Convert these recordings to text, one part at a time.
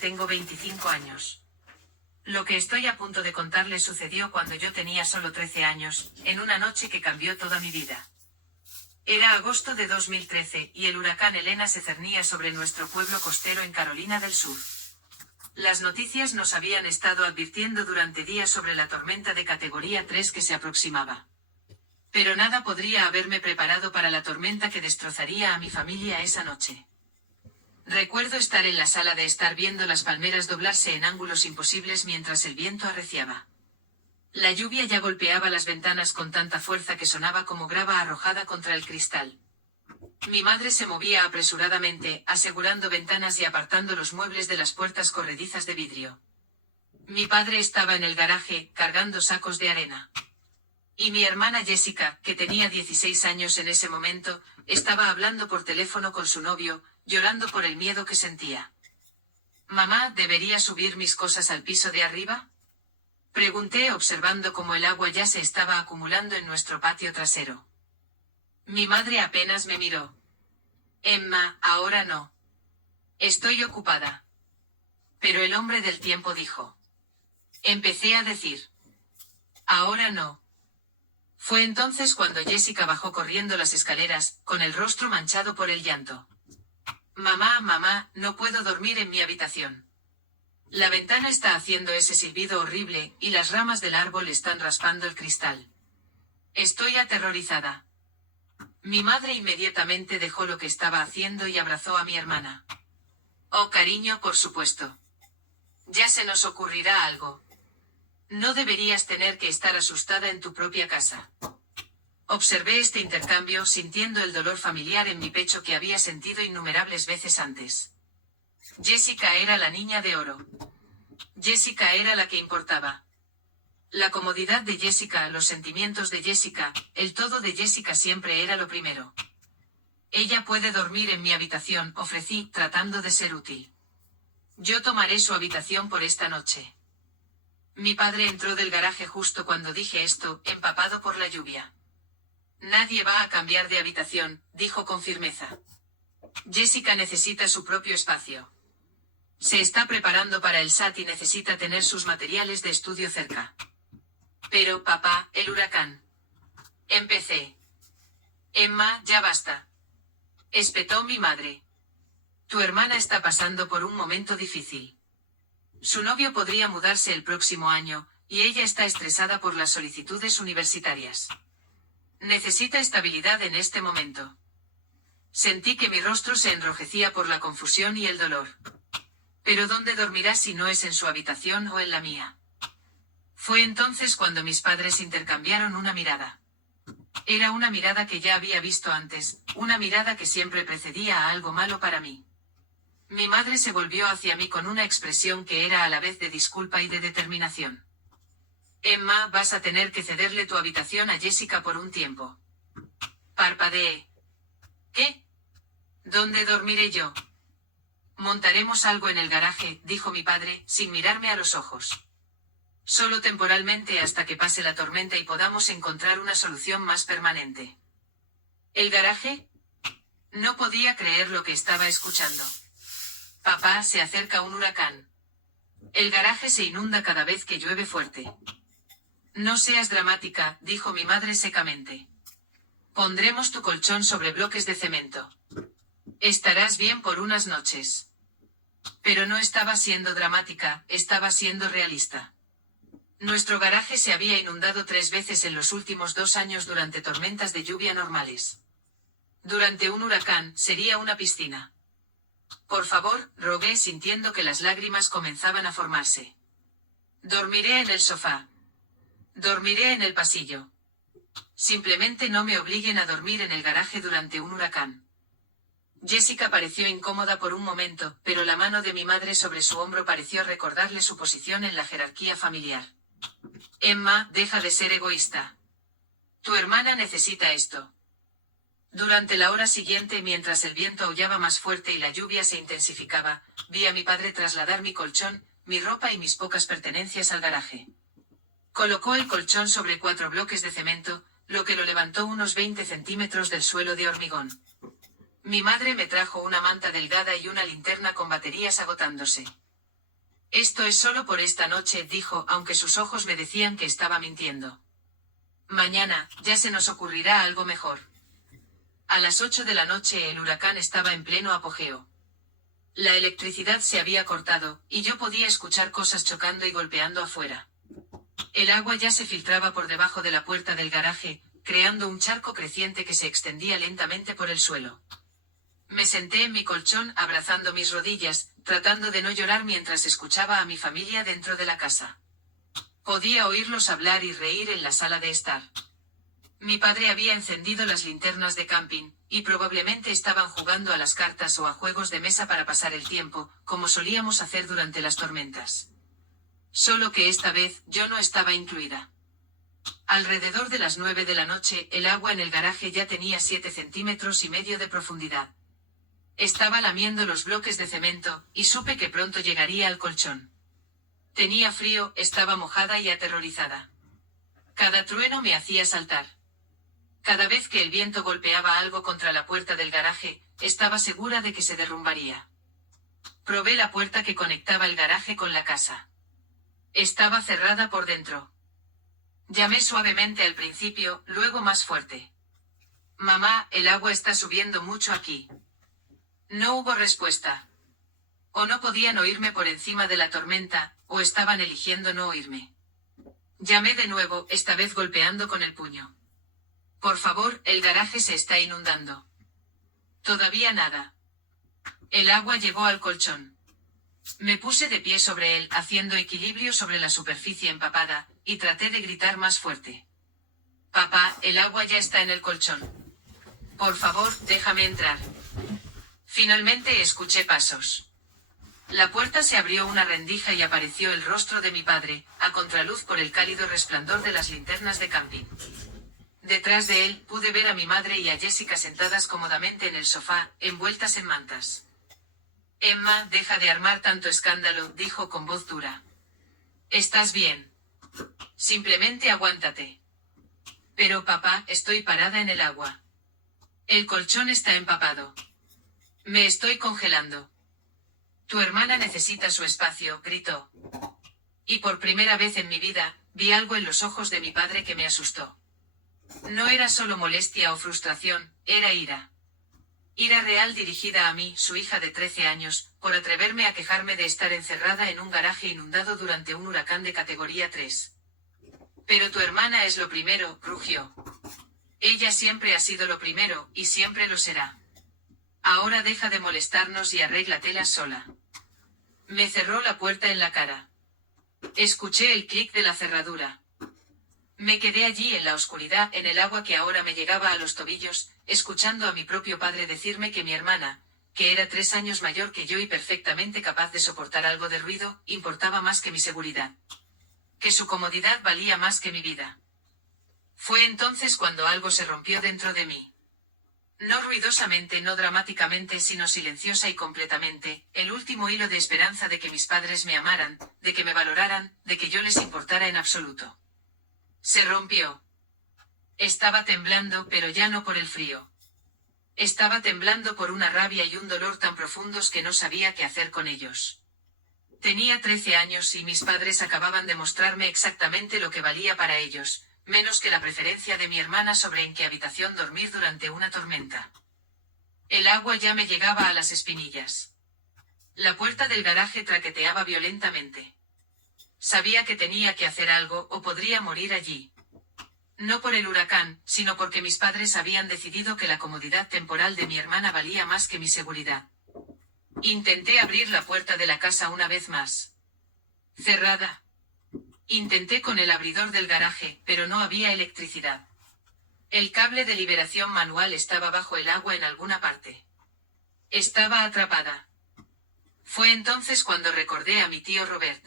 tengo 25 años. Lo que estoy a punto de contarles sucedió cuando yo tenía solo 13 años, en una noche que cambió toda mi vida. Era agosto de 2013 y el huracán Elena se cernía sobre nuestro pueblo costero en Carolina del Sur. Las noticias nos habían estado advirtiendo durante días sobre la tormenta de categoría 3 que se aproximaba. Pero nada podría haberme preparado para la tormenta que destrozaría a mi familia esa noche. Recuerdo estar en la sala de estar viendo las palmeras doblarse en ángulos imposibles mientras el viento arreciaba. La lluvia ya golpeaba las ventanas con tanta fuerza que sonaba como grava arrojada contra el cristal. Mi madre se movía apresuradamente, asegurando ventanas y apartando los muebles de las puertas corredizas de vidrio. Mi padre estaba en el garaje, cargando sacos de arena. Y mi hermana Jessica, que tenía 16 años en ese momento, estaba hablando por teléfono con su novio, llorando por el miedo que sentía. «Mamá, ¿debería subir mis cosas al piso de arriba?», pregunté observando cómo el agua ya se estaba acumulando en nuestro patio trasero. Mi madre apenas me miró. «Emma, ahora no. Estoy ocupada». Pero el hombre del tiempo dijo. Empecé a decir. «Ahora no». Fue entonces cuando Jessica bajó corriendo las escaleras, con el rostro manchado por el llanto. «Mamá, mamá, no puedo dormir en mi habitación. La ventana está haciendo ese silbido horrible, y las ramas del árbol están raspando el cristal. Estoy aterrorizada». Mi madre inmediatamente dejó lo que estaba haciendo y abrazó a mi hermana. «Oh, cariño, por supuesto. Ya se nos ocurrirá algo. No deberías tener que estar asustada en tu propia casa». Observé este intercambio sintiendo el dolor familiar en mi pecho que había sentido innumerables veces antes. Jessica era la niña de oro. Jessica era la que importaba. La comodidad de Jessica, los sentimientos de Jessica, el todo de Jessica siempre era lo primero. «Ella puede dormir en mi habitación», ofrecí, tratando de ser útil. «Yo tomaré su habitación por esta noche». Mi padre entró del garaje justo cuando dije esto, empapado por la lluvia. «Nadie va a cambiar de habitación», dijo con firmeza. «Jessica necesita su propio espacio. Se está preparando para el SAT y necesita tener sus materiales de estudio cerca». «Pero, papá, el huracán». Empecé. «Emma, ya basta», espetó mi madre. «Tu hermana está pasando por un momento difícil. Su novio podría mudarse el próximo año, y ella está estresada por las solicitudes universitarias. Necesita estabilidad en este momento». Sentí que mi rostro se enrojecía por la confusión y el dolor. «¿Pero dónde dormirá si no es en su habitación o en la mía?». Fue entonces cuando mis padres intercambiaron una mirada. Era una mirada que ya había visto antes, una mirada que siempre precedía a algo malo para mí. Mi madre se volvió hacia mí con una expresión que era a la vez de disculpa y de determinación. «Emma, vas a tener que cederle tu habitación a Jessica por un tiempo». Parpadeé. «¿Qué? ¿Dónde dormiré yo?». «Montaremos algo en el garaje», dijo mi padre, sin mirarme a los ojos. «Solo temporalmente hasta que pase la tormenta y podamos encontrar una solución más permanente». «¿El garaje?». No podía creer lo que estaba escuchando. «Papá, se acerca un huracán. El garaje se inunda cada vez que llueve fuerte». «No seas dramática», dijo mi madre secamente. «Pondremos tu colchón sobre bloques de cemento. Estarás bien por unas noches». Pero no estaba siendo dramática, estaba siendo realista. Nuestro garaje se había inundado 3 veces en los últimos 2 años durante tormentas de lluvia normales. Durante un huracán, sería una piscina. «Por favor», rogué sintiendo que las lágrimas comenzaban a formarse. «Dormiré en el sofá. Dormiré en el pasillo. Simplemente no me obliguen a dormir en el garaje durante un huracán». Jessica pareció incómoda por un momento, pero la mano de mi madre sobre su hombro pareció recordarle su posición en la jerarquía familiar. «Emma, deja de ser egoísta. Tu hermana necesita esto». Durante la hora siguiente, mientras el viento aullaba más fuerte y la lluvia se intensificaba, vi a mi padre trasladar mi colchón, mi ropa y mis pocas pertenencias al garaje. Colocó el colchón sobre 4 bloques de cemento, lo que lo levantó unos 20 centímetros del suelo de hormigón. Mi madre me trajo una manta delgada y una linterna con baterías agotándose. Esto es solo por esta noche, dijo, aunque sus ojos me decían que estaba mintiendo. Mañana, ya se nos ocurrirá algo mejor. A las 8 de la noche el huracán estaba en pleno apogeo. La electricidad se había cortado, y yo podía escuchar cosas chocando y golpeando afuera. El agua ya se filtraba por debajo de la puerta del garaje, creando un charco creciente que se extendía lentamente por el suelo. Me senté en mi colchón abrazando mis rodillas, tratando de no llorar mientras escuchaba a mi familia dentro de la casa. Podía oírlos hablar y reír en la sala de estar. Mi padre había encendido las linternas de camping, y probablemente estaban jugando a las cartas o a juegos de mesa para pasar el tiempo, como solíamos hacer durante las tormentas. Solo que esta vez yo no estaba incluida. Alrededor de las 9 de la noche, el agua en el garaje ya tenía 7,5 centímetros de profundidad. Estaba lamiendo los bloques de cemento, y supe que pronto llegaría al colchón. Tenía frío, estaba mojada y aterrorizada. Cada trueno me hacía saltar. Cada vez que el viento golpeaba algo contra la puerta del garaje, estaba segura de que se derrumbaría. Probé la puerta que conectaba el garaje con la casa. Estaba cerrada por dentro. Llamé suavemente al principio, luego más fuerte. Mamá, el agua está subiendo mucho aquí. No hubo respuesta. O no podían oírme por encima de la tormenta, o estaban eligiendo no oírme. Llamé de nuevo, esta vez golpeando con el puño. Por favor, el garaje se está inundando. Todavía nada. El agua llegó al colchón. Me puse de pie sobre él, haciendo equilibrio sobre la superficie empapada, y traté de gritar más fuerte. Papá, el agua ya está en el colchón. Por favor, déjame entrar. Finalmente escuché pasos. La puerta se abrió una rendija y apareció el rostro de mi padre, a contraluz por el cálido resplandor de las linternas de camping. Detrás de él, pude ver a mi madre y a Jessica sentadas cómodamente en el sofá, envueltas en mantas. Emma, deja de armar tanto escándalo, dijo con voz dura. ¿Estás bien? Simplemente aguántate. Pero papá, estoy parada en el agua. El colchón está empapado. Me estoy congelando. Tu hermana necesita su espacio, gritó. Y por primera vez en mi vida, vi algo en los ojos de mi padre que me asustó. No era solo molestia o frustración, era ira. Ira real dirigida a mí, su hija de 13 años, por atreverme a quejarme de estar encerrada en un garaje inundado durante un huracán de categoría 3. Pero tu hermana es lo primero, rugió. Ella siempre ha sido lo primero, y siempre lo será. Ahora deja de molestarnos y arréglatela sola. Me cerró la puerta en la cara. Escuché el clic de la cerradura. Me quedé allí en la oscuridad, en el agua que ahora me llegaba a los tobillos, escuchando a mi propio padre decirme que mi hermana, que era 3 años mayor que yo y perfectamente capaz de soportar algo de ruido, importaba más que mi seguridad. Que su comodidad valía más que mi vida. Fue entonces cuando algo se rompió dentro de mí. No ruidosamente, no dramáticamente, sino silenciosa y completamente, el último hilo de esperanza de que mis padres me amaran, de que me valoraran, de que yo les importara en absoluto. Se rompió. Estaba temblando, pero ya no por el frío. Estaba temblando por una rabia y un dolor tan profundos que no sabía qué hacer con ellos. Tenía 13 años y mis padres acababan de mostrarme exactamente lo que valía para ellos, menos que la preferencia de mi hermana sobre en qué habitación dormir durante una tormenta. El agua ya me llegaba a las espinillas. La puerta del garaje traqueteaba violentamente. Sabía que tenía que hacer algo o podría morir allí. No por el huracán, sino porque mis padres habían decidido que la comodidad temporal de mi hermana valía más que mi seguridad. Intenté abrir la puerta de la casa una vez más. Cerrada. Intenté con el abridor del garaje, pero no había electricidad. El cable de liberación manual estaba bajo el agua en alguna parte. Estaba atrapada. Fue entonces cuando recordé a mi tío Robert.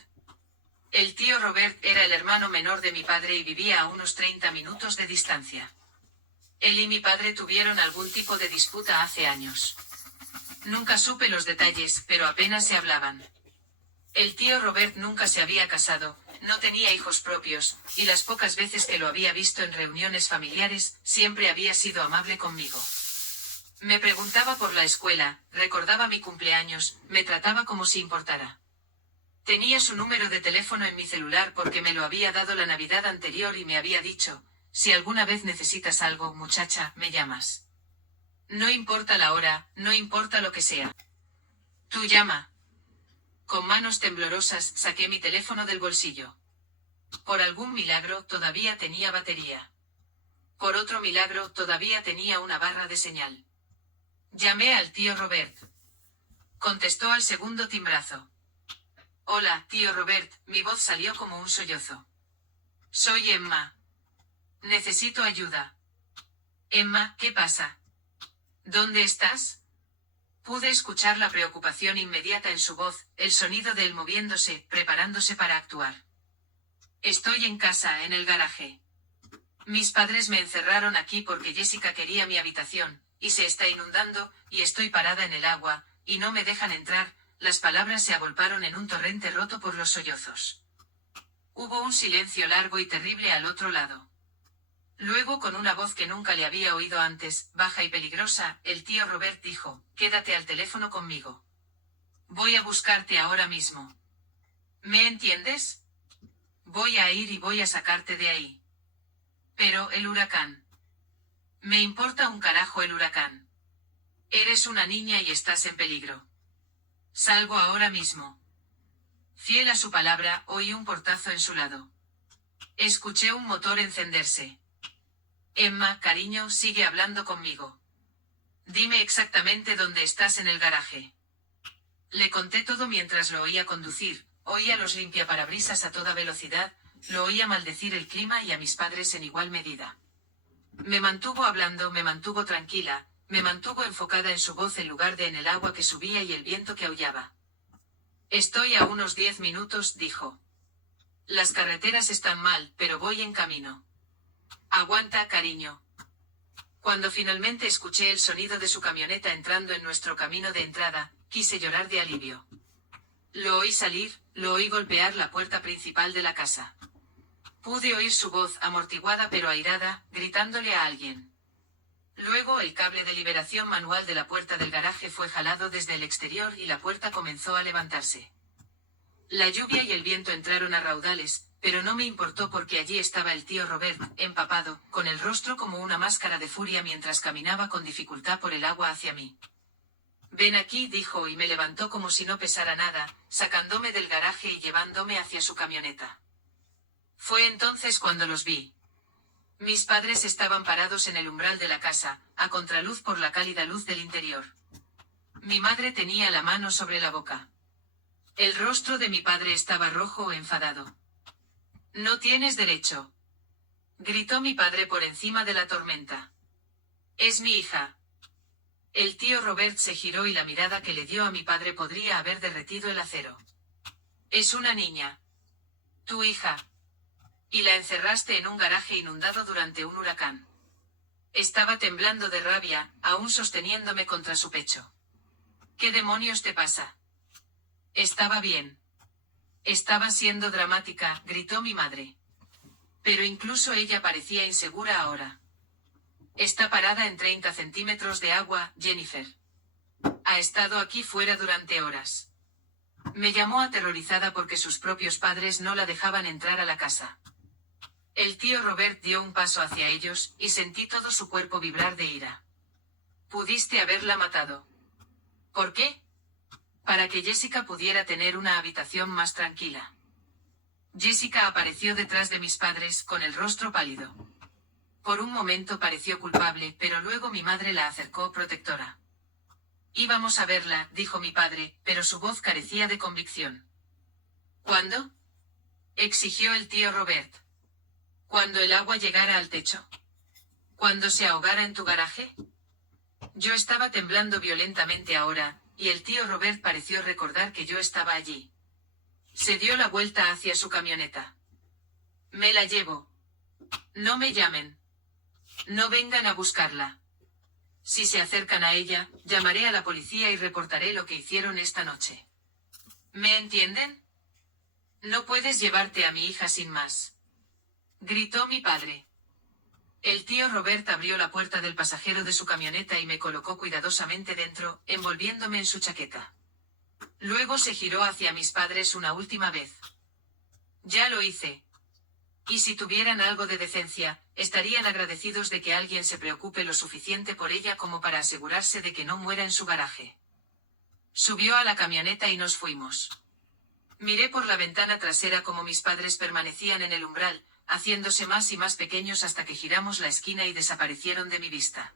El tío Robert era el hermano menor de mi padre y vivía a unos 30 minutos de distancia. Él y mi padre tuvieron algún tipo de disputa hace años. Nunca supe los detalles, pero apenas se hablaban. El tío Robert nunca se había casado, no tenía hijos propios, y las pocas veces que lo había visto en reuniones familiares, siempre había sido amable conmigo. Me preguntaba por la escuela, recordaba mi cumpleaños, me trataba como si importara. Tenía su número de teléfono en mi celular porque me lo había dado la Navidad anterior y me había dicho, si alguna vez necesitas algo, muchacha, me llamas. No importa la hora, no importa lo que sea. Tú llama. Con manos temblorosas saqué mi teléfono del bolsillo. Por algún milagro todavía tenía batería. Por otro milagro todavía tenía una barra de señal. Llamé al tío Robert. Contestó al segundo timbrazo. Hola, tío Robert, mi voz salió como un sollozo. Soy Emma. Necesito ayuda. Emma, ¿qué pasa? ¿Dónde estás? Pude escuchar la preocupación inmediata en su voz, el sonido de él moviéndose, preparándose para actuar. Estoy en casa, en el garaje. Mis padres me encerraron aquí porque Jessica quería mi habitación, y se está inundando, y estoy parada en el agua, y no me dejan entrar. Las palabras se agolparon en un torrente roto por los sollozos. Hubo un silencio largo y terrible al otro lado. Luego, con una voz que nunca le había oído antes, baja y peligrosa, el tío Robert dijo, quédate al teléfono conmigo. Voy a buscarte ahora mismo. ¿Me entiendes? Voy a ir y voy a sacarte de ahí. Pero el huracán. Me importa un carajo el huracán. Eres una niña y estás en peligro. Salgo ahora mismo. Fiel a su palabra, oí un portazo en su lado. Escuché un motor encenderse. Emma, cariño, sigue hablando conmigo. Dime exactamente dónde estás en el garaje. Le conté todo mientras lo oía conducir, oía los limpiaparabrisas a toda velocidad, lo oía maldecir el clima y a mis padres en igual medida. Me mantuvo hablando, me mantuvo tranquila, me mantuvo enfocada en su voz en lugar de en el agua que subía y el viento que aullaba. Estoy a unos 10 minutos, dijo. Las carreteras están mal, pero voy en camino. Aguanta, cariño. Cuando finalmente escuché el sonido de su camioneta entrando en nuestro camino de entrada, quise llorar de alivio. Lo oí salir, lo oí golpear la puerta principal de la casa. Pude oír su voz, amortiguada pero airada, gritándole a alguien. Luego el cable de liberación manual de la puerta del garaje fue jalado desde el exterior y la puerta comenzó a levantarse. La lluvia y el viento entraron a raudales, pero no me importó porque allí estaba el tío Robert, empapado, con el rostro como una máscara de furia mientras caminaba con dificultad por el agua hacia mí. Ven aquí, dijo y me levantó como si no pesara nada, sacándome del garaje y llevándome hacia su camioneta. Fue entonces cuando los vi. Mis padres estaban parados en el umbral de la casa, a contraluz por la cálida luz del interior. Mi madre tenía la mano sobre la boca. El rostro de mi padre estaba rojo o enfadado. No tienes derecho. Gritó mi padre por encima de la tormenta. Es mi hija. El tío Robert se giró y la mirada que le dio a mi padre podría haber derretido el acero. Es una niña. Tu hija. Y la encerraste en un garaje inundado durante un huracán. Estaba temblando de rabia, aún sosteniéndome contra su pecho. ¿Qué demonios te pasa? Estaba bien. Estaba siendo dramática, gritó mi madre. Pero incluso ella parecía insegura ahora. Está parada en 30 centímetros de agua, Jennifer. Ha estado aquí fuera durante horas. Me llamó aterrorizada porque sus propios padres no la dejaban entrar a la casa. El tío Robert dio un paso hacia ellos, y sentí todo su cuerpo vibrar de ira. Pudiste haberla matado. ¿Por qué? Para que Jessica pudiera tener una habitación más tranquila. Jessica apareció detrás de mis padres, con el rostro pálido. Por un momento pareció culpable, pero luego mi madre la acercó protectora. Íbamos a verla, dijo mi padre, pero su voz carecía de convicción. ¿Cuándo? Exigió el tío Robert. ¿Cuando el agua llegara al techo? ¿Cuando se ahogara en tu garaje? Yo estaba temblando violentamente ahora, y el tío Robert pareció recordar que yo estaba allí. Se dio la vuelta hacia su camioneta. Me la llevo. No me llamen. No vengan a buscarla. Si se acercan a ella, llamaré a la policía y reportaré lo que hicieron esta noche. ¿Me entienden? No puedes llevarte a mi hija sin más. Gritó mi padre. El tío Robert abrió la puerta del pasajero de su camioneta y me colocó cuidadosamente dentro, envolviéndome en su chaqueta. Luego se giró hacia mis padres una última vez. Ya lo hice. Y si tuvieran algo de decencia, estarían agradecidos de que alguien se preocupe lo suficiente por ella como para asegurarse de que no muera en su garaje. Subió a la camioneta y nos fuimos. Miré por la ventana trasera como mis padres permanecían en el umbral, haciéndose más y más pequeños hasta que giramos la esquina y desaparecieron de mi vista.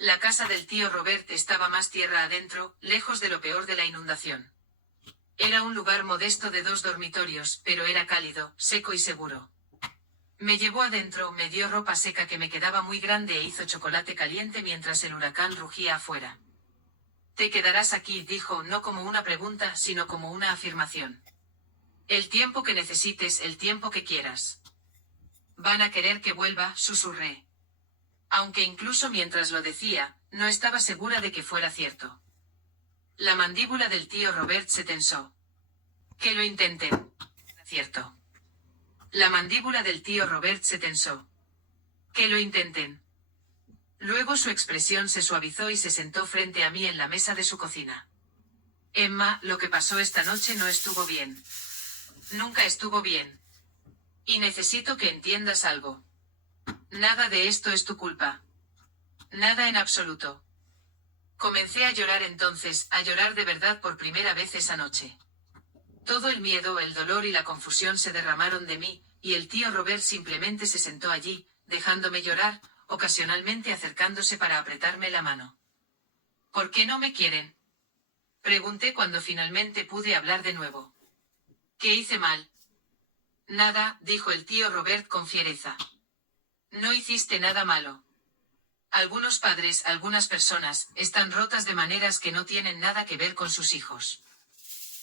La casa del tío Robert estaba más tierra adentro, lejos de lo peor de la inundación. Era un lugar modesto de 2 dormitorios, pero era cálido, seco y seguro. Me llevó adentro, me dio ropa seca que me quedaba muy grande e hizo chocolate caliente mientras el huracán rugía afuera. Te quedarás aquí, dijo, no como una pregunta, sino como una afirmación. El tiempo que necesites, el tiempo que quieras. Van a querer que vuelva, susurré. Aunque incluso mientras lo decía, no estaba segura de que fuera cierto. La mandíbula del tío Robert se tensó. Que lo intenten. Cierto. La mandíbula del tío Robert se tensó. Que lo intenten. Luego su expresión se suavizó y se sentó frente a mí en la mesa de su cocina. Emma, lo que pasó esta noche no estuvo bien. Nunca estuvo bien. Y necesito que entiendas algo. Nada de esto es tu culpa. Nada en absoluto. Comencé a llorar entonces, a llorar de verdad por primera vez esa noche. Todo el miedo, el dolor y la confusión se derramaron de mí, y el tío Robert simplemente se sentó allí, dejándome llorar, ocasionalmente acercándose para apretarme la mano. ¿Por qué no me quieren? Pregunté cuando finalmente pude hablar de nuevo. ¿Qué hice mal? Nada, dijo el tío Robert con fiereza. No hiciste nada malo. Algunos padres, algunas personas, están rotas de maneras que no tienen nada que ver con sus hijos.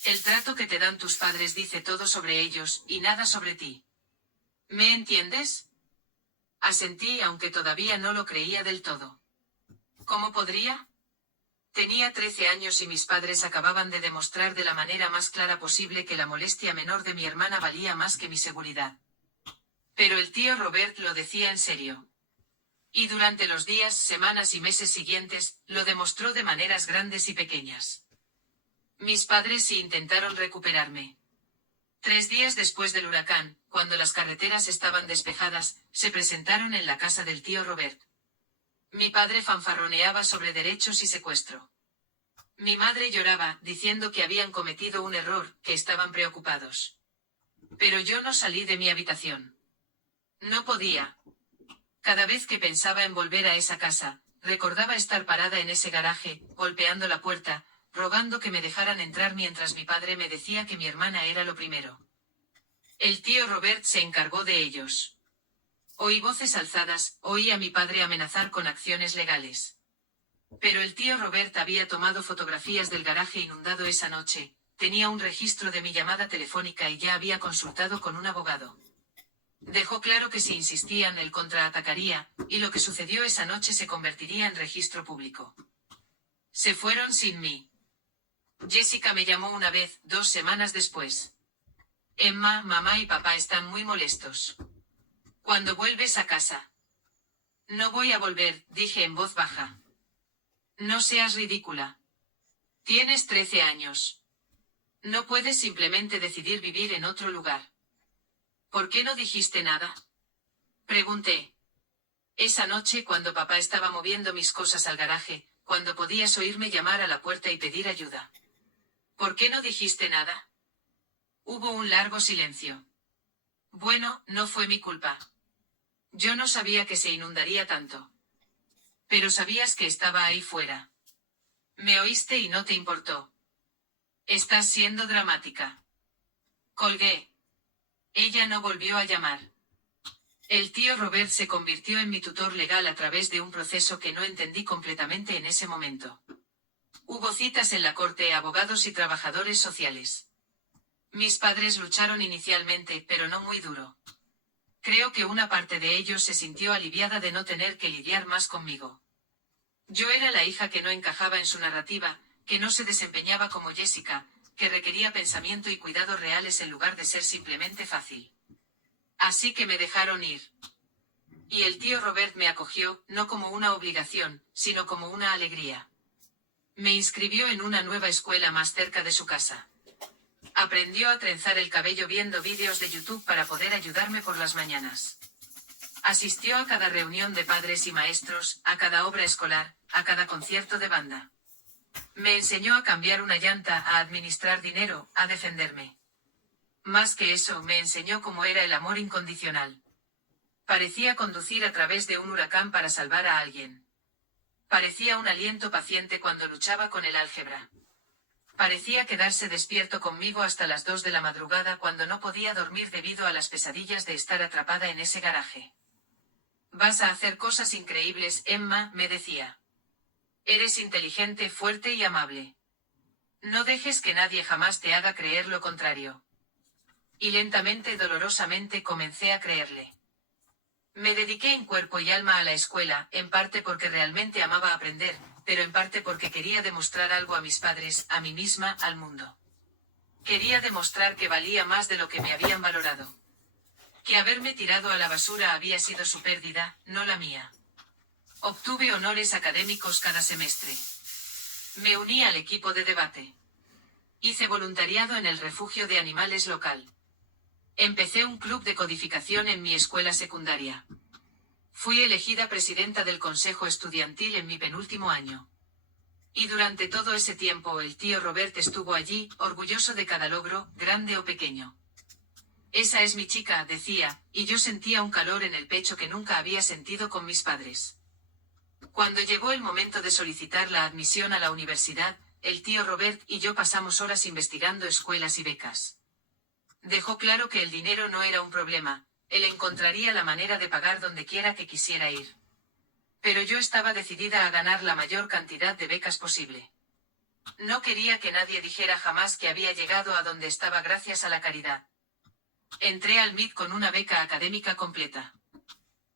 El trato que te dan tus padres dice todo sobre ellos, y nada sobre ti. ¿Me entiendes? Asentí, aunque todavía no lo creía del todo. ¿Cómo podría? Tenía 13 años y mis padres acababan de demostrar de la manera más clara posible que la molestia menor de mi hermana valía más que mi seguridad. Pero el tío Robert lo decía en serio. Y durante los días, semanas y meses siguientes, lo demostró de maneras grandes y pequeñas. Mis padres intentaron recuperarme. 3 días después del huracán, cuando las carreteras estaban despejadas, se presentaron en la casa del tío Robert. Mi padre fanfarroneaba sobre derechos y secuestro. Mi madre lloraba, diciendo que habían cometido un error, que estaban preocupados. Pero yo no salí de mi habitación. No podía. Cada vez que pensaba en volver a esa casa, recordaba estar parada en ese garaje, golpeando la puerta, rogando que me dejaran entrar mientras mi padre me decía que mi hermana era lo primero. El tío Robert se encargó de ellos. Oí voces alzadas, oí a mi padre amenazar con acciones legales. Pero el tío Robert había tomado fotografías del garaje inundado esa noche, tenía un registro de mi llamada telefónica y ya había consultado con un abogado. Dejó claro que si insistían él contraatacaría, y lo que sucedió esa noche se convertiría en registro público. Se fueron sin mí. Jessica me llamó una vez, 2 semanas después. Emma, mamá y papá están muy molestos. ¿Cuándo vuelves a casa? No voy a volver, dije en voz baja. No seas ridícula. Tienes 13 años. No puedes simplemente decidir vivir en otro lugar. ¿Por qué no dijiste nada? Pregunté. Esa noche cuando papá estaba moviendo mis cosas al garaje, cuando podías oírme llamar a la puerta y pedir ayuda. ¿Por qué no dijiste nada? Hubo un largo silencio. Bueno, no fue mi culpa. Yo no sabía que se inundaría tanto. Pero sabías que estaba ahí fuera. Me oíste y no te importó. Estás siendo dramática. Colgué. Ella no volvió a llamar. El tío Robert se convirtió en mi tutor legal a través de un proceso que no entendí completamente en ese momento. Hubo citas en la corte, abogados y trabajadores sociales. Mis padres lucharon inicialmente, pero no muy duro. Creo que una parte de ellos se sintió aliviada de no tener que lidiar más conmigo. Yo era la hija que no encajaba en su narrativa, que no se desempeñaba como Jessica, que requería pensamiento y cuidado reales en lugar de ser simplemente fácil. Así que me dejaron ir. Y el tío Robert me acogió, no como una obligación, sino como una alegría. Me inscribió en una nueva escuela más cerca de su casa. Aprendió a trenzar el cabello viendo vídeos de YouTube para poder ayudarme por las mañanas. Asistió a cada reunión de padres y maestros, a cada obra escolar, a cada concierto de banda. Me enseñó a cambiar una llanta, a administrar dinero, a defenderme. Más que eso, me enseñó cómo era el amor incondicional. Parecía conducir a través de un huracán para salvar a alguien. Parecía un aliento paciente cuando luchaba con el álgebra. Parecía quedarse despierto conmigo hasta las 2 de la madrugada cuando no podía dormir debido a las pesadillas de estar atrapada en ese garaje. Vas a hacer cosas increíbles, Emma, me decía. Eres inteligente, fuerte y amable. No dejes que nadie jamás te haga creer lo contrario. Y lentamente, dolorosamente, comencé a creerle. Me dediqué en cuerpo y alma a la escuela, en parte porque realmente amaba aprender, pero en parte porque quería demostrar algo a mis padres, a mí misma, al mundo. Quería demostrar que valía más de lo que me habían valorado. Que haberme tirado a la basura había sido su pérdida, no la mía. Obtuve honores académicos cada semestre. Me uní al equipo de debate. Hice voluntariado en el refugio de animales local. Empecé un club de codificación en mi escuela secundaria. Fui elegida presidenta del consejo estudiantil en mi penúltimo año. Y durante todo ese tiempo el tío Robert estuvo allí, orgulloso de cada logro, grande o pequeño. Esa es mi chica, decía, y yo sentía un calor en el pecho que nunca había sentido con mis padres. Cuando llegó el momento de solicitar la admisión a la universidad, el tío Robert y yo pasamos horas investigando escuelas y becas. Dejó claro que el dinero no era un problema, él encontraría la manera de pagar donde quiera que quisiera ir. Pero yo estaba decidida a ganar la mayor cantidad de becas posible. No quería que nadie dijera jamás que había llegado a donde estaba gracias a la caridad. Entré al MIT con una beca académica completa.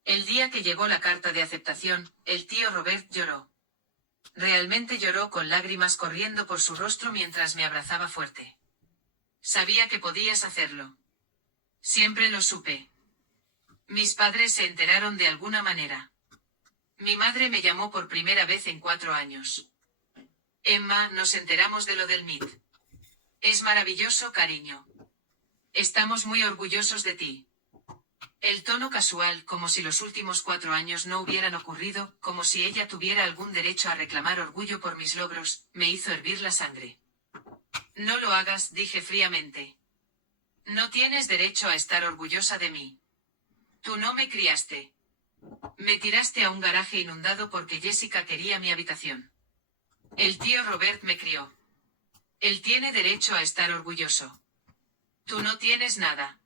El día que llegó la carta de aceptación, el tío Robert lloró. Realmente lloró con lágrimas corriendo por su rostro mientras me abrazaba fuerte. Sabía que podías hacerlo. Siempre lo supe. Mis padres se enteraron de alguna manera. Mi madre me llamó por primera vez en 4 años. Emma, nos enteramos de lo del MIT. Es maravilloso, cariño. Estamos muy orgullosos de ti. El tono casual, como si los últimos 4 años no hubieran ocurrido, como si ella tuviera algún derecho a reclamar orgullo por mis logros, me hizo hervir la sangre. No lo hagas, dije fríamente. No tienes derecho a estar orgullosa de mí. Tú no me criaste. Me tiraste a un garaje inundado porque Jessica quería mi habitación. El tío Robert me crió. Él tiene derecho a estar orgulloso. Tú no tienes nada.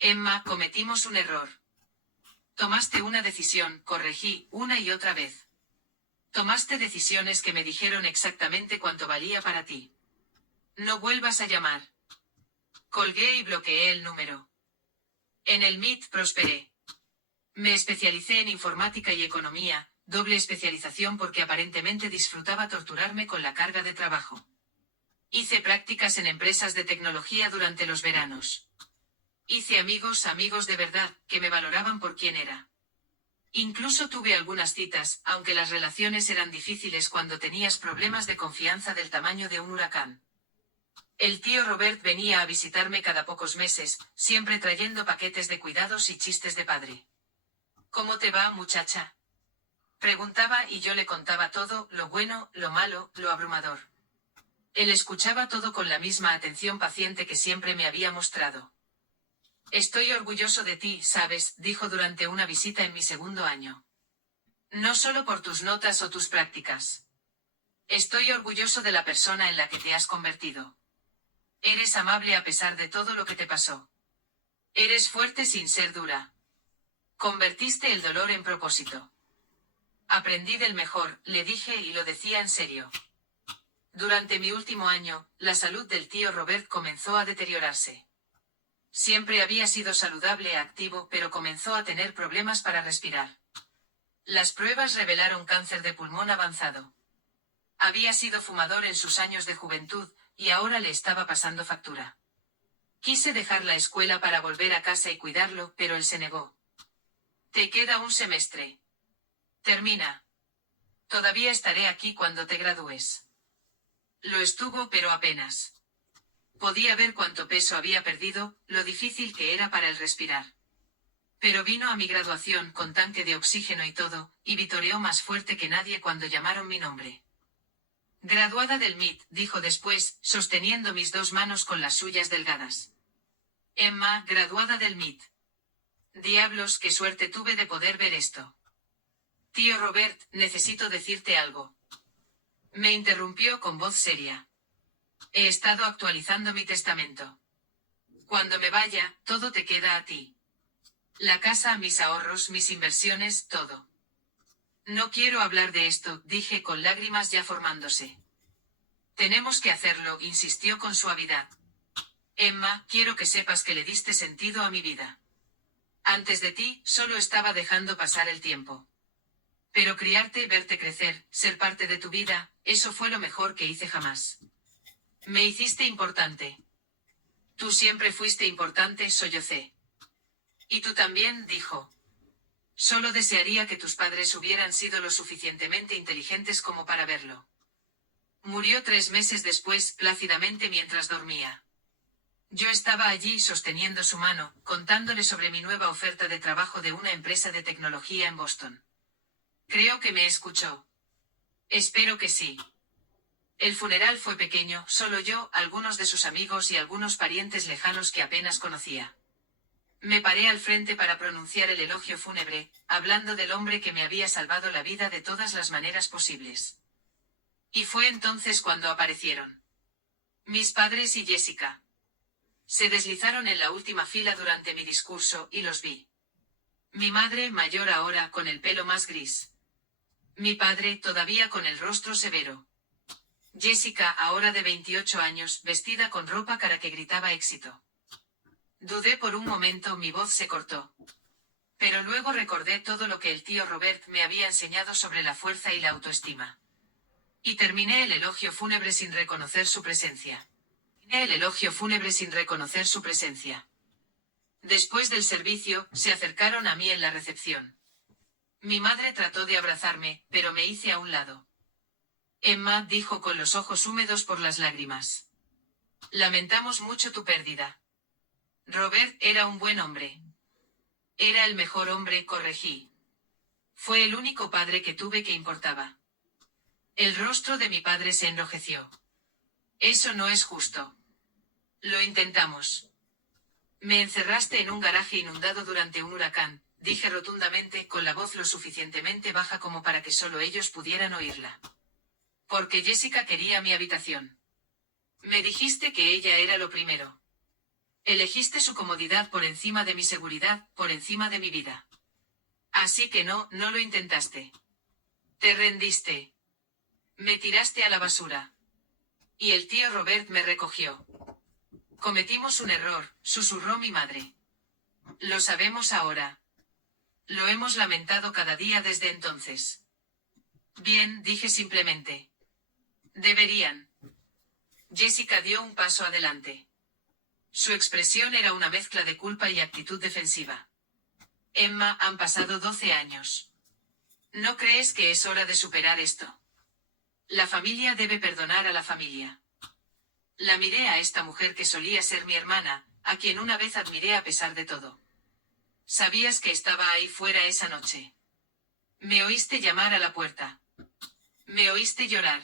Emma, cometimos un error. Tomaste una decisión, corregí, una y otra vez. Tomaste decisiones que me dijeron exactamente cuánto valía para ti. No vuelvas a llamar. Colgué y bloqueé el número. En el MIT prosperé. Me especialicé en informática y economía, doble especialización porque aparentemente disfrutaba torturarme con la carga de trabajo. Hice prácticas en empresas de tecnología durante los veranos. Hice amigos de verdad, que me valoraban por quien era. Incluso tuve algunas citas, aunque las relaciones eran difíciles cuando tenías problemas de confianza del tamaño de un huracán. El tío Robert venía a visitarme cada pocos meses, siempre trayendo paquetes de cuidados y chistes de padre. ¿Cómo te va, muchacha? Preguntaba y yo le contaba todo, lo bueno, lo malo, lo abrumador. Él escuchaba todo con la misma atención paciente que siempre me había mostrado. Estoy orgulloso de ti, ¿sabes?, dijo durante una visita en mi 2.º año. No solo por tus notas o tus prácticas. Estoy orgulloso de la persona en la que te has convertido. Eres amable a pesar de todo lo que te pasó. Eres fuerte sin ser dura. Convertiste el dolor en propósito. Aprendí del mejor, le dije y lo decía en serio. Durante mi último año, la salud del tío Robert comenzó a deteriorarse. Siempre había sido saludable y activo, pero comenzó a tener problemas para respirar. Las pruebas revelaron cáncer de pulmón avanzado. Había sido fumador en sus años de juventud, y ahora le estaba pasando factura. Quise dejar la escuela para volver a casa y cuidarlo, pero él se negó. Te queda un semestre. Termina. Todavía estaré aquí cuando te gradúes. Lo estuvo, pero apenas. Podía ver cuánto peso había perdido, lo difícil que era para él respirar. Pero vino a mi graduación con tanque de oxígeno y todo, y vitoreó más fuerte que nadie cuando llamaron mi nombre. Graduada del MIT, dijo después, sosteniendo mis dos manos con las suyas delgadas. Emma, graduada del MIT. Diablos, qué suerte tuve de poder ver esto. Tío Robert, necesito decirte algo. Me interrumpió con voz seria. He estado actualizando mi testamento. Cuando me vaya, todo te queda a ti. La casa, mis ahorros, mis inversiones, todo. No quiero hablar de esto, dije con lágrimas ya formándose. Tenemos que hacerlo, insistió con suavidad. Emma, quiero que sepas que le diste sentido a mi vida. Antes de ti, solo estaba dejando pasar el tiempo. Pero criarte, verte crecer, ser parte de tu vida, eso fue lo mejor que hice jamás. Me hiciste importante. Tú siempre fuiste importante, sollocé. Y tú también, dijo. Solo desearía que tus padres hubieran sido lo suficientemente inteligentes como para verlo. Murió 3 meses después, plácidamente mientras dormía. Yo estaba allí sosteniendo su mano, contándole sobre mi nueva oferta de trabajo de una empresa de tecnología en Boston. Creo que me escuchó. Espero que sí. El funeral fue pequeño, solo yo, algunos de sus amigos y algunos parientes lejanos que apenas conocía. Me paré al frente para pronunciar el elogio fúnebre, hablando del hombre que me había salvado la vida de todas las maneras posibles. Y fue entonces cuando aparecieron. Mis padres y Jessica. Se deslizaron en la última fila durante mi discurso y los vi. Mi madre, mayor ahora, con el pelo más gris. Mi padre, todavía con el rostro severo. Jessica, ahora de 28 años, vestida con ropa cara que gritaba éxito. Dudé por un momento, mi voz se cortó. Pero luego recordé todo lo que el tío Robert me había enseñado sobre la fuerza y la autoestima. Y terminé el elogio fúnebre sin reconocer su presencia. Después del servicio, se acercaron a mí en la recepción. Mi madre trató de abrazarme, pero me hice a un lado. Emma, dijo con los ojos húmedos por las lágrimas. Lamentamos mucho tu pérdida. Robert era un buen hombre. Era el mejor hombre, corregí. Fue el único padre que tuve que importaba. El rostro de mi padre se enrojeció. Eso no es justo. Lo intentamos. Me encerraste en un garaje inundado durante un huracán, dije rotundamente, con la voz lo suficientemente baja como para que solo ellos pudieran oírla. Porque Jessica quería mi habitación. Me dijiste que ella era lo primero. Elegiste su comodidad por encima de mi seguridad, por encima de mi vida. Así que no lo intentaste. Te rendiste. Me tiraste a la basura. Y el tío Robert me recogió. Cometimos un error, susurró mi madre. Lo sabemos ahora. Lo hemos lamentado cada día desde entonces. Bien, dije simplemente. Deberían. Jessica dio un paso adelante. Su expresión era una mezcla de culpa y actitud defensiva. Emma, han pasado 12 años. ¿No crees que es hora de superar esto? La familia debe perdonar a la familia. La miré a esta mujer que solía ser mi hermana, a quien una vez admiré a pesar de todo. ¿Sabías que estaba ahí fuera esa noche? Me oíste llamar a la puerta. Me oíste llorar.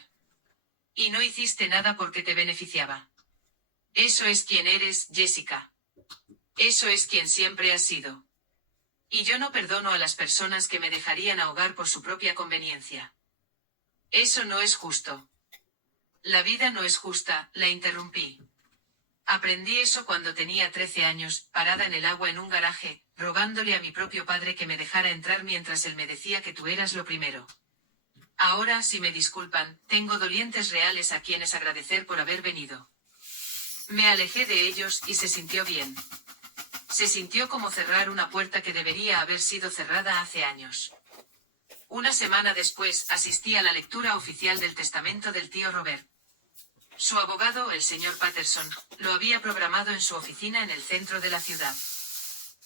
Y no hiciste nada porque te beneficiaba. Eso es quien eres, Jessica. Eso es quien siempre has sido. Y yo no perdono a las personas que me dejarían ahogar por su propia conveniencia. Eso no es justo. La vida no es justa, la interrumpí. Aprendí eso cuando tenía 13 años, parada en el agua en un garaje, rogándole a mi propio padre que me dejara entrar mientras él me decía que tú eras lo primero. Ahora, si me disculpan, tengo dolientes reales a quienes agradecer por haber venido. Me alejé de ellos y se sintió bien. Se sintió como cerrar una puerta que debería haber sido cerrada hace años. Una semana después, asistí a la lectura oficial del testamento del tío Robert. Su abogado, el señor Patterson, lo había programado en su oficina en el centro de la ciudad.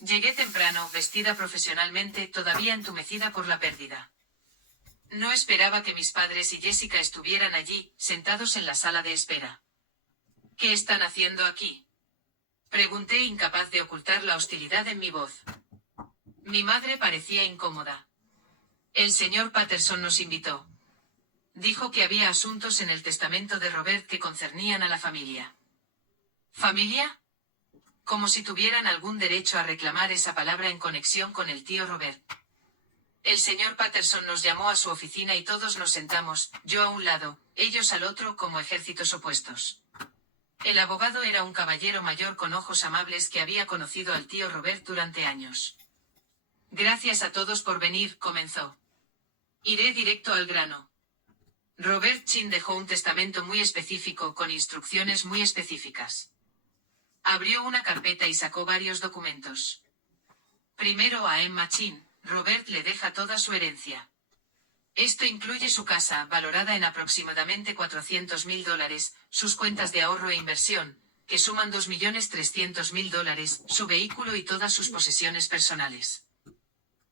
Llegué temprano, vestida profesionalmente, todavía entumecida por la pérdida. No esperaba que mis padres y Jessica estuvieran allí, sentados en la sala de espera. ¿Qué están haciendo aquí? Pregunté, incapaz de ocultar la hostilidad en mi voz. Mi madre parecía incómoda. El señor Patterson nos invitó. Dijo que había asuntos en el testamento de Robert que concernían a la familia. ¿Familia? Como si tuvieran algún derecho a reclamar esa palabra en conexión con el tío Robert. El señor Patterson nos llamó a su oficina y todos nos sentamos, yo a un lado, ellos al otro, como ejércitos opuestos. El abogado era un caballero mayor con ojos amables que había conocido al tío Robert durante años. Gracias a todos por venir, comenzó. Iré directo al grano. Robert Chin dejó un testamento muy específico con instrucciones muy específicas. Abrió una carpeta y sacó varios documentos. Primero a Emma Chin, Robert le deja toda su herencia. Esto incluye su casa, valorada en aproximadamente $400.000, sus cuentas de ahorro e inversión, que suman $2.300.000, su vehículo y todas sus posesiones personales.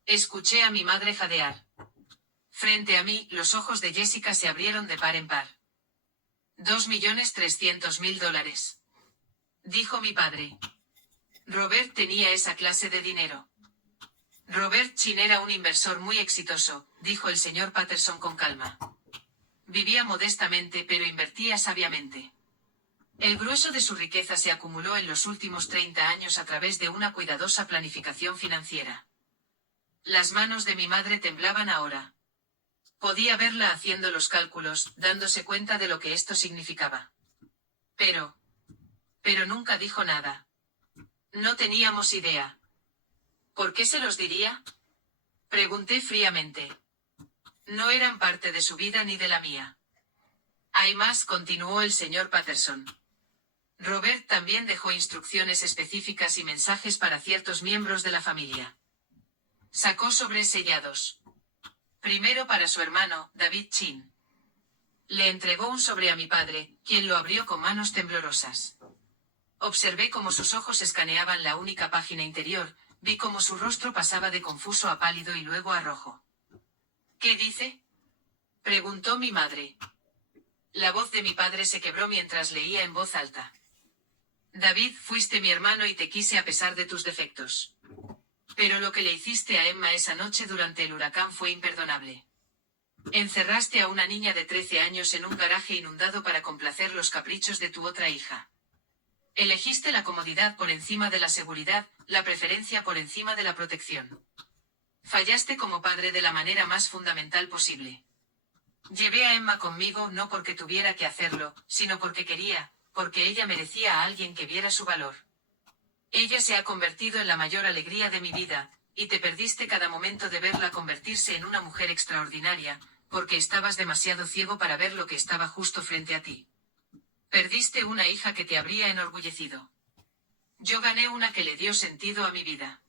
Escuché a mi madre jadear. Frente a mí, los ojos de Jessica se abrieron de par en par. $2.300.000, dijo mi padre. Robert tenía esa clase de dinero. Robert Chin era un inversor muy exitoso, dijo el señor Patterson con calma. Vivía modestamente pero invertía sabiamente. El grueso de su riqueza se acumuló en los últimos 30 años a través de una cuidadosa planificación financiera. Las manos de mi madre temblaban ahora. Podía verla haciendo los cálculos, dándose cuenta de lo que esto significaba. Pero nunca dijo nada. No teníamos idea. ¿Por qué se los diría? Pregunté fríamente. No eran parte de su vida ni de la mía. Hay más, continuó el señor Patterson. Robert también dejó instrucciones específicas y mensajes para ciertos miembros de la familia. Sacó sobres sellados. Primero para su hermano, David Chin. Le entregó un sobre a mi padre, quien lo abrió con manos temblorosas. Observé cómo sus ojos escaneaban la única página interior, vi cómo su rostro pasaba de confuso a pálido y luego a rojo. ¿Qué dice? Preguntó mi madre. La voz de mi padre se quebró mientras leía en voz alta. David, fuiste mi hermano y te quise a pesar de tus defectos. Pero lo que le hiciste a Emma esa noche durante el huracán fue imperdonable. Encerraste a una niña de 13 años en un garaje inundado para complacer los caprichos de tu otra hija. Elegiste la comodidad por encima de la seguridad, la preferencia por encima de la protección. Fallaste como padre de la manera más fundamental posible. Llevé a Emma conmigo no porque tuviera que hacerlo, sino porque quería, porque ella merecía a alguien que viera su valor. Ella se ha convertido en la mayor alegría de mi vida, y te perdiste cada momento de verla convertirse en una mujer extraordinaria, porque estabas demasiado ciego para ver lo que estaba justo frente a ti. Perdiste una hija que te habría enorgullecido. Yo gané una que le dio sentido a mi vida.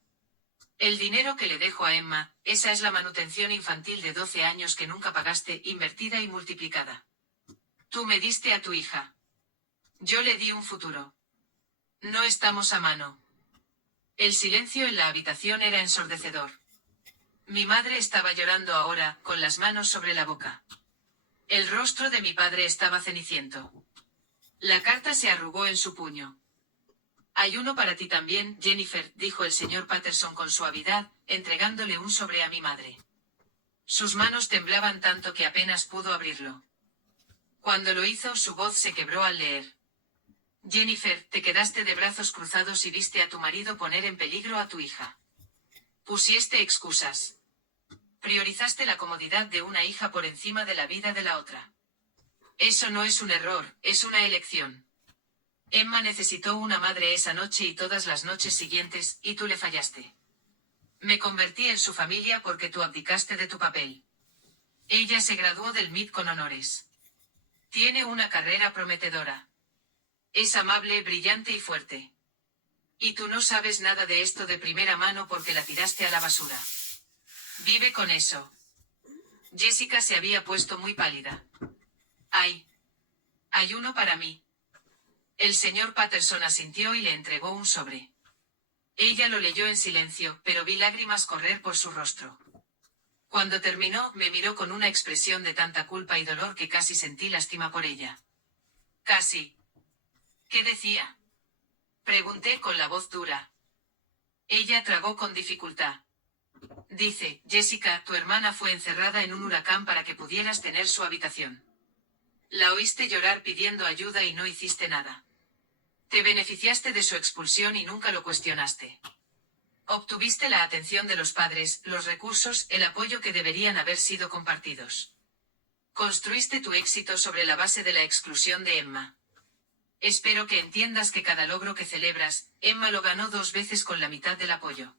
El dinero que le dejo a Emma, esa es la manutención infantil de 12 años que nunca pagaste, invertida y multiplicada. Tú me diste a tu hija. Yo le di un futuro. No estamos a mano. El silencio en la habitación era ensordecedor. Mi madre estaba llorando ahora, con las manos sobre la boca. El rostro de mi padre estaba ceniciento. La carta se arrugó en su puño. Hay uno para ti también, Jennifer, dijo el señor Patterson con suavidad, entregándole un sobre a mi madre. Sus manos temblaban tanto que apenas pudo abrirlo. Cuando lo hizo, su voz se quebró al leer. Jennifer, te quedaste de brazos cruzados y viste a tu marido poner en peligro a tu hija. Pusiste excusas. Priorizaste la comodidad de una hija por encima de la vida de la otra. Eso no es un error, es una elección. Emma necesitó una madre esa noche y todas las noches siguientes, y tú le fallaste. Me convertí en su familia porque tú abdicaste de tu papel. Ella se graduó del MIT con honores. Tiene una carrera prometedora. Es amable, brillante y fuerte. Y tú no sabes nada de esto de primera mano porque la tiraste a la basura. Vive con eso. Jessica se había puesto muy pálida. Hay uno para mí. El señor Patterson asintió y le entregó un sobre. Ella lo leyó en silencio, pero vi lágrimas correr por su rostro. Cuando terminó, me miró con una expresión de tanta culpa y dolor que casi sentí lástima por ella. Casi. ¿Qué decía? Pregunté con la voz dura. Ella tragó con dificultad. Dice, Jessica, tu hermana fue encerrada en un huracán para que pudieras tener su habitación. La oíste llorar pidiendo ayuda y no hiciste nada. Te beneficiaste de su expulsión y nunca lo cuestionaste. Obtuviste la atención de los padres, los recursos, el apoyo que deberían haber sido compartidos. Construiste tu éxito sobre la base de la exclusión de Emma. Espero que entiendas que cada logro que celebras, Emma lo ganó 2 veces con la mitad del apoyo.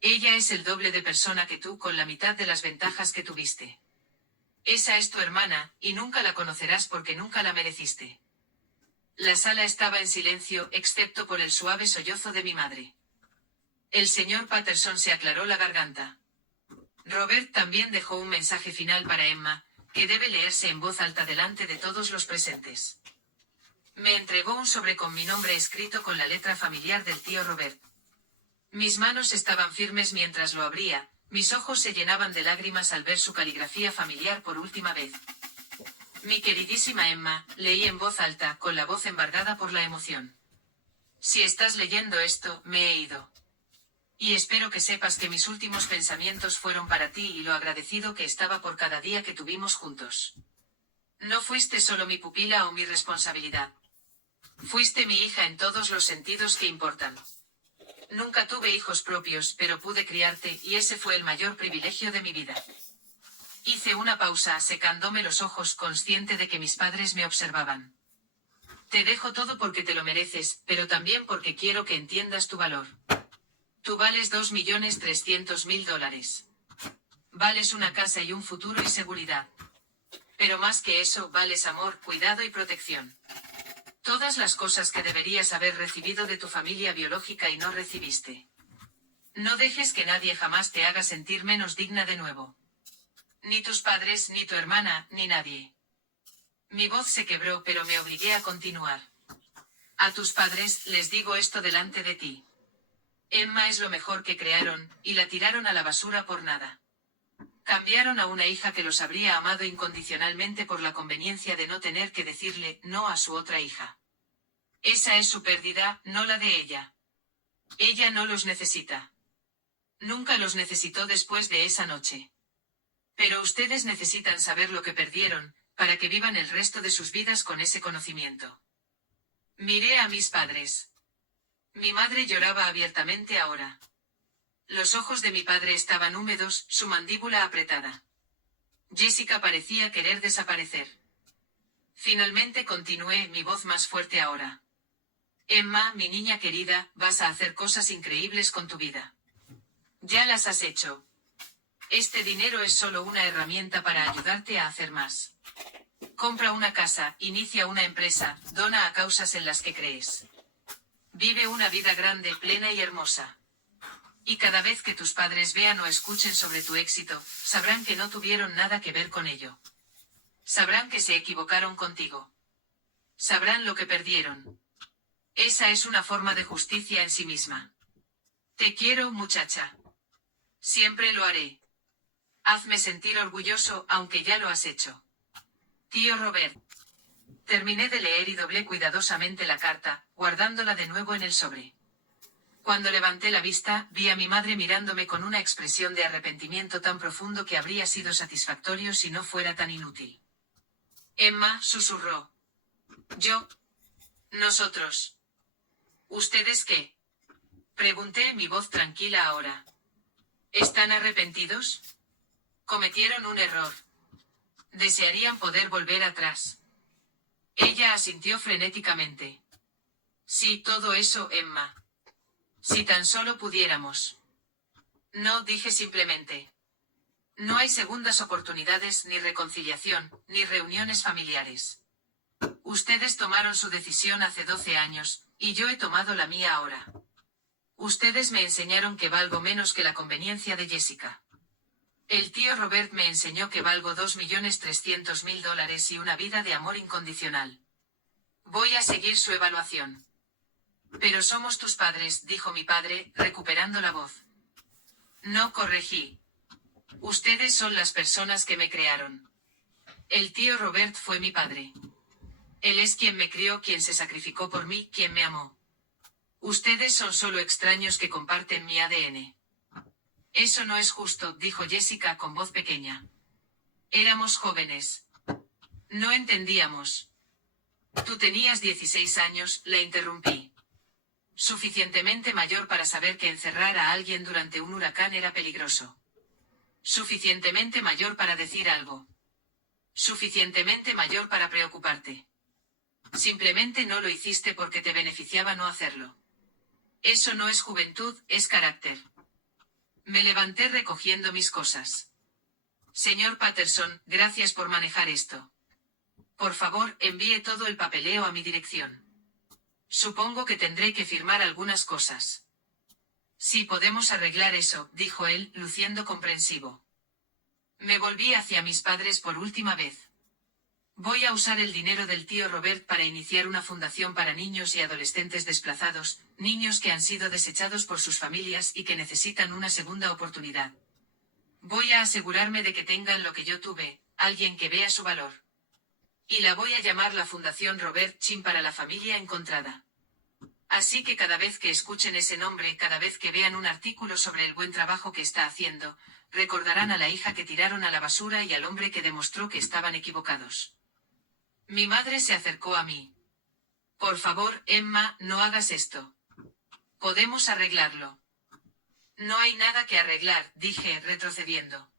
Ella es el doble de persona que tú con la mitad de las ventajas que tuviste. Esa es tu hermana, y nunca la conocerás porque nunca la mereciste. La sala estaba en silencio, excepto por el suave sollozo de mi madre. El señor Patterson se aclaró la garganta. Robert también dejó un mensaje final para Emma, que debe leerse en voz alta delante de todos los presentes. Me entregó un sobre con mi nombre escrito con la letra familiar del tío Robert. Mis manos estaban firmes mientras lo abría, mis ojos se llenaban de lágrimas al ver su caligrafía familiar por última vez. Mi queridísima Emma, leí en voz alta, con la voz embargada por la emoción. Si estás leyendo esto, me he ido. Y espero que sepas que mis últimos pensamientos fueron para ti y lo agradecido que estaba por cada día que tuvimos juntos. No fuiste solo mi pupila o mi responsabilidad. Fuiste mi hija en todos los sentidos que importan. Nunca tuve hijos propios, pero pude criarte, y ese fue el mayor privilegio de mi vida. Hice una pausa, secándome los ojos, consciente de que mis padres me observaban. Te dejo todo porque te lo mereces, pero también porque quiero que entiendas tu valor. Tú vales $2.300.000. Vales una casa y un futuro y seguridad. Pero más que eso, vales amor, cuidado y protección. Todas las cosas que deberías haber recibido de tu familia biológica y no recibiste. No dejes que nadie jamás te haga sentir menos digna de nuevo. Ni tus padres, ni tu hermana, ni nadie. Mi voz se quebró, pero me obligué a continuar. A tus padres, les digo esto delante de ti. Emma es lo mejor que crearon, y la tiraron a la basura por nada. Cambiaron a una hija que los habría amado incondicionalmente por la conveniencia de no tener que decirle no a su otra hija. Esa es su pérdida, no la de ella. Ella no los necesita. Nunca los necesitó después de esa noche. Pero ustedes necesitan saber lo que perdieron, para que vivan el resto de sus vidas con ese conocimiento. Miré a mis padres. Mi madre lloraba abiertamente ahora. Los ojos de mi padre estaban húmedos, su mandíbula apretada. Jessica parecía querer desaparecer. Finalmente continué, mi voz más fuerte ahora. Emma, mi niña querida, vas a hacer cosas increíbles con tu vida. Ya las has hecho. Este dinero es solo una herramienta para ayudarte a hacer más. Compra una casa, inicia una empresa, dona a causas en las que crees. Vive una vida grande, plena y hermosa. Y cada vez que tus padres vean o escuchen sobre tu éxito, sabrán que no tuvieron nada que ver con ello. Sabrán que se equivocaron contigo. Sabrán lo que perdieron. Esa es una forma de justicia en sí misma. Te quiero, muchacha. Siempre lo haré. Hazme sentir orgulloso, aunque ya lo has hecho. Tío Robert. Terminé de leer y doblé cuidadosamente la carta, guardándola de nuevo en el sobre. Cuando levanté la vista, vi a mi madre mirándome con una expresión de arrepentimiento tan profundo que habría sido satisfactorio si no fuera tan inútil. Emma, susurró. Yo. Nosotros. ¿Ustedes qué? Pregunté, mi voz tranquila ahora. ¿Están arrepentidos? Cometieron un error. Desearían poder volver atrás. Ella asintió frenéticamente. Sí, todo eso, Emma. Si tan solo pudiéramos. No, dije simplemente. No hay segundas oportunidades, ni reconciliación, ni reuniones familiares. Ustedes tomaron su decisión hace 12 años, y yo he tomado la mía ahora. Ustedes me enseñaron que valgo menos que la conveniencia de Jessica. El tío Robert me enseñó que valgo $2.300.000 y una vida de amor incondicional. Voy a seguir su evaluación. Pero somos tus padres, dijo mi padre, recuperando la voz. No, corregí. Ustedes son las personas que me crearon. El tío Robert fue mi padre. Él es quien me crió, quien se sacrificó por mí, quien me amó. Ustedes son solo extraños que comparten mi ADN. Eso no es justo, dijo Jessica con voz pequeña. Éramos jóvenes. No entendíamos. Tú tenías 16 años, la interrumpí. Suficientemente mayor para saber que encerrar a alguien durante un huracán era peligroso. Suficientemente mayor para decir algo. Suficientemente mayor para preocuparte. Simplemente no lo hiciste porque te beneficiaba no hacerlo. Eso no es juventud, es carácter. Me levanté recogiendo mis cosas. Señor Patterson, gracias por manejar esto. Por favor, envíe todo el papeleo a mi dirección. Supongo que tendré que firmar algunas cosas. Sí, podemos arreglar eso, dijo él, luciendo comprensivo. Me volví hacia mis padres por última vez. Voy a usar el dinero del tío Robert para iniciar una fundación para niños y adolescentes desplazados, niños que han sido desechados por sus familias y que necesitan una segunda oportunidad. Voy a asegurarme de que tengan lo que yo tuve, alguien que vea su valor. Y la voy a llamar la Fundación Robert Chin para la familia encontrada. Así que cada vez que escuchen ese nombre, cada vez que vean un artículo sobre el buen trabajo que está haciendo, recordarán a la hija que tiraron a la basura y al hombre que demostró que estaban equivocados. Mi madre se acercó a mí. Por favor, Emma, no hagas esto. Podemos arreglarlo. No hay nada que arreglar, dije, retrocediendo.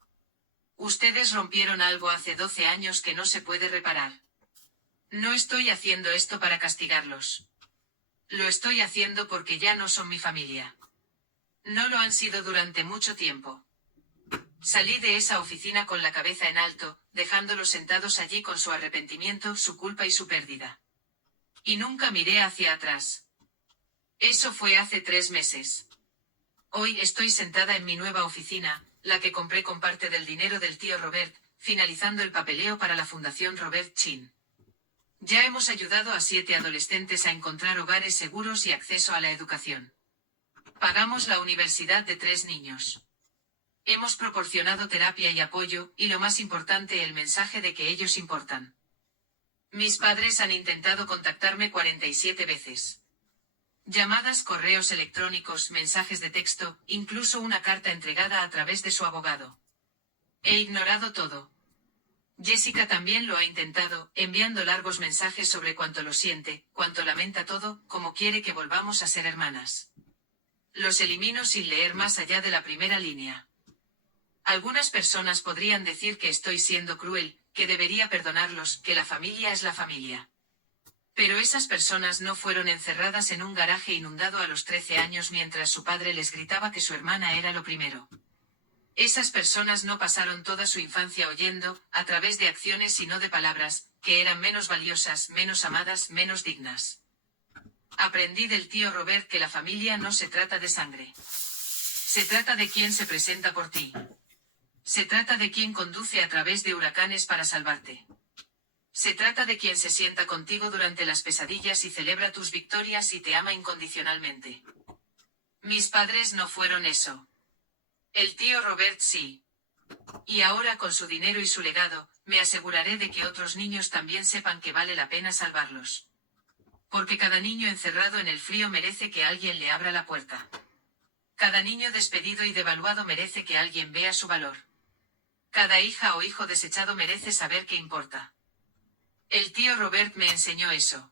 Ustedes rompieron algo hace 12 años que no se puede reparar. No estoy haciendo esto para castigarlos. Lo estoy haciendo porque ya no son mi familia. No lo han sido durante mucho tiempo. Salí de esa oficina con la cabeza en alto, dejándolos sentados allí con su arrepentimiento, su culpa y su pérdida. Y nunca miré hacia atrás. Eso fue hace 3 meses. Hoy estoy sentada en mi nueva oficina, la que compré con parte del dinero del tío Robert, finalizando el papeleo para la Fundación Robert Chin. Ya hemos ayudado a 7 adolescentes a encontrar hogares seguros y acceso a la educación. Pagamos la universidad de 3 niños. Hemos proporcionado terapia y apoyo, y lo más importante, el mensaje de que ellos importan. Mis padres han intentado contactarme 47 veces. Llamadas, correos electrónicos, mensajes de texto, incluso una carta entregada a través de su abogado. He ignorado todo. Jessica también lo ha intentado, enviando largos mensajes sobre cuánto lo siente, cuánto lamenta todo, cómo quiere que volvamos a ser hermanas. Los elimino sin leer más allá de la primera línea. Algunas personas podrían decir que estoy siendo cruel, que debería perdonarlos, que la familia es la familia. Pero esas personas no fueron encerradas en un garaje inundado a los 13 años mientras su padre les gritaba que su hermana era lo primero. Esas personas no pasaron toda su infancia oyendo, a través de acciones y no de palabras, que eran menos valiosas, menos amadas, menos dignas. Aprendí del tío Robert que la familia no se trata de sangre. Se trata de quién se presenta por ti. Se trata de quién conduce a través de huracanes para salvarte. Se trata de quien se sienta contigo durante las pesadillas y celebra tus victorias y te ama incondicionalmente. Mis padres no fueron eso. El tío Robert sí. Y ahora, con su dinero y su legado, me aseguraré de que otros niños también sepan que vale la pena salvarlos. Porque cada niño encerrado en el frío merece que alguien le abra la puerta. Cada niño despedido y devaluado merece que alguien vea su valor. Cada hija o hijo desechado merece saber qué importa. El tío Robert me enseñó eso.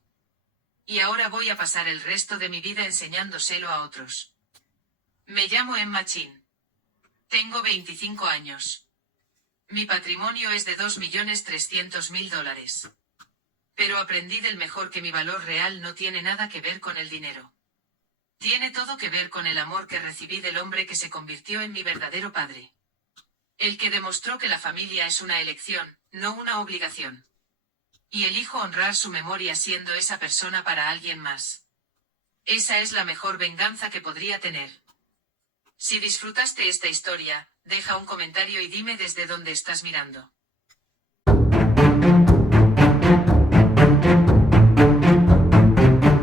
Y ahora voy a pasar el resto de mi vida enseñándoselo a otros. Me llamo Emma Chin. Tengo 25 años. Mi patrimonio es de $2.300.000. Pero aprendí del mejor que mi valor real no tiene nada que ver con el dinero. Tiene todo que ver con el amor que recibí del hombre que se convirtió en mi verdadero padre. El que demostró que la familia es una elección, no una obligación. Y elijo honrar su memoria siendo esa persona para alguien más. Esa es la mejor venganza que podría tener. Si disfrutaste esta historia, deja un comentario y dime desde dónde estás mirando.